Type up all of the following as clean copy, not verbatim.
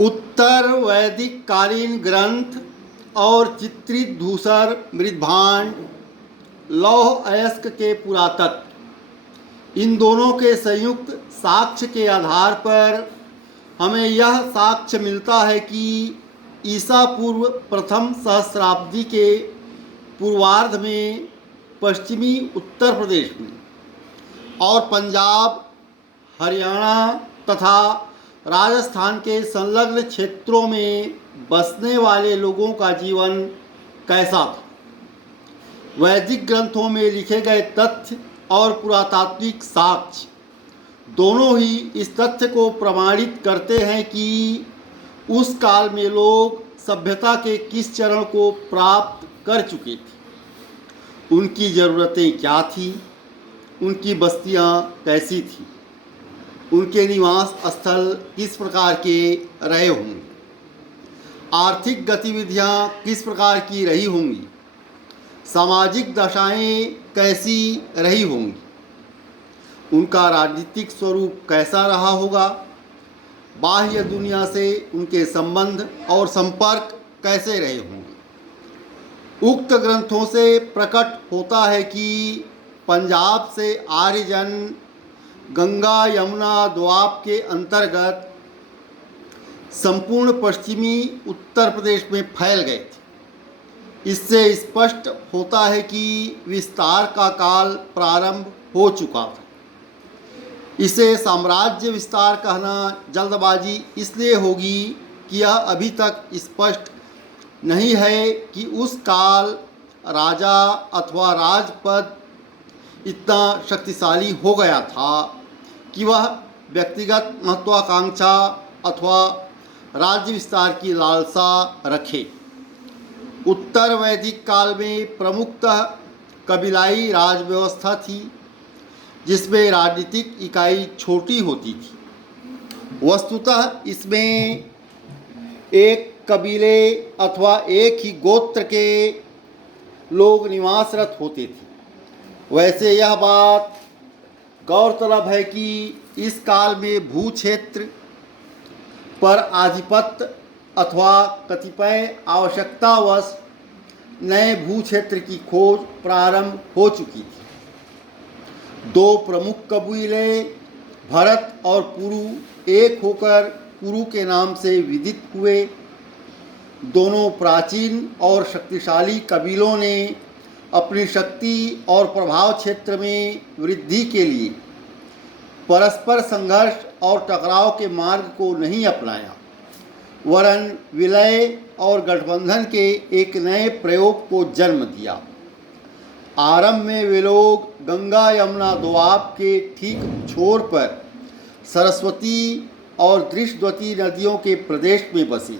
उत्तर वैदिक कालीन ग्रंथ और चित्रित धूसर मृद्भांड लौह अयस्क के पुरातत्व, इन दोनों के संयुक्त साक्ष्य के आधार पर हमें यह साक्ष्य मिलता है कि ईसा पूर्व प्रथम सहस्राब्दी के पूर्वार्ध में पश्चिमी उत्तर प्रदेश में और पंजाब, हरियाणा तथा राजस्थान के संलग्न क्षेत्रों में बसने वाले लोगों का जीवन कैसा था। वैदिक ग्रंथों में लिखे गए तथ्य और पुरातात्विक साक्ष्य दोनों ही इस तथ्य को प्रमाणित करते हैं कि उस काल में लोग सभ्यता के किस चरण को प्राप्त कर चुके थे, उनकी ज़रूरतें क्या थीं, उनकी बस्तियां कैसी थीं, उनके निवास स्थल किस प्रकार के रहे होंगे, आर्थिक गतिविधियां किस प्रकार की रही होंगी, सामाजिक दशाएं कैसी रही होंगी, उनका राजनीतिक स्वरूप कैसा रहा होगा, बाह्य दुनिया से उनके संबंध और संपर्क कैसे रहे होंगे। उक्त ग्रंथों से प्रकट होता है कि पंजाब से आर्यजन गंगा यमुना द्वाब के अंतर्गत संपूर्ण पश्चिमी उत्तर प्रदेश में फैल गए थे। इससे स्पष्ट होता है कि विस्तार का काल प्रारंभ हो चुका था। इसे साम्राज्य विस्तार कहना जल्दबाजी इसलिए होगी कि यह अभी तक स्पष्ट नहीं है कि उस काल राजा अथवा राजपद इतना शक्तिशाली हो गया था कि वह व्यक्तिगत महत्वाकांक्षा अथवा राज्य विस्तार की लालसा रखे। उत्तर वैदिक काल में प्रमुखतः कबीलाई राज व्यवस्था थी, जिसमें राजनीतिक इकाई छोटी होती थी। वस्तुतः इसमें एक कबीले अथवा एक ही गोत्र के लोग निवासरत होते थे। वैसे यह बात गौरतलब है कि इस काल में भू क्षेत्र पर आधिपत्य अथवा कतिपय आवश्यकतावश नए भू क्षेत्र की खोज प्रारंभ हो चुकी थी। दो प्रमुख कबीले भरत और पुरु एक होकर कुरु के नाम से विदित हुए। दोनों प्राचीन और शक्तिशाली कबीलों ने अपनी शक्ति और प्रभाव क्षेत्र में वृद्धि के लिए परस्पर संघर्ष और टकराव के मार्ग को नहीं अपनाया, वरन विलय और गठबंधन के एक नए प्रयोग को जन्म दिया। आरंभ में वे लोग गंगा यमुना दोआब के ठीक छोर पर सरस्वती और दृष्टवती नदियों के प्रदेश में बसे।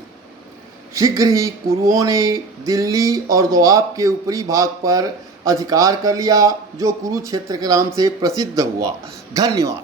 शीघ्र ही कुरुओं ने दिल्ली और दोआब के ऊपरी भाग पर अधिकार कर लिया, जो कुरुक्षेत्र के नाम से प्रसिद्ध हुआ। धन्यवाद।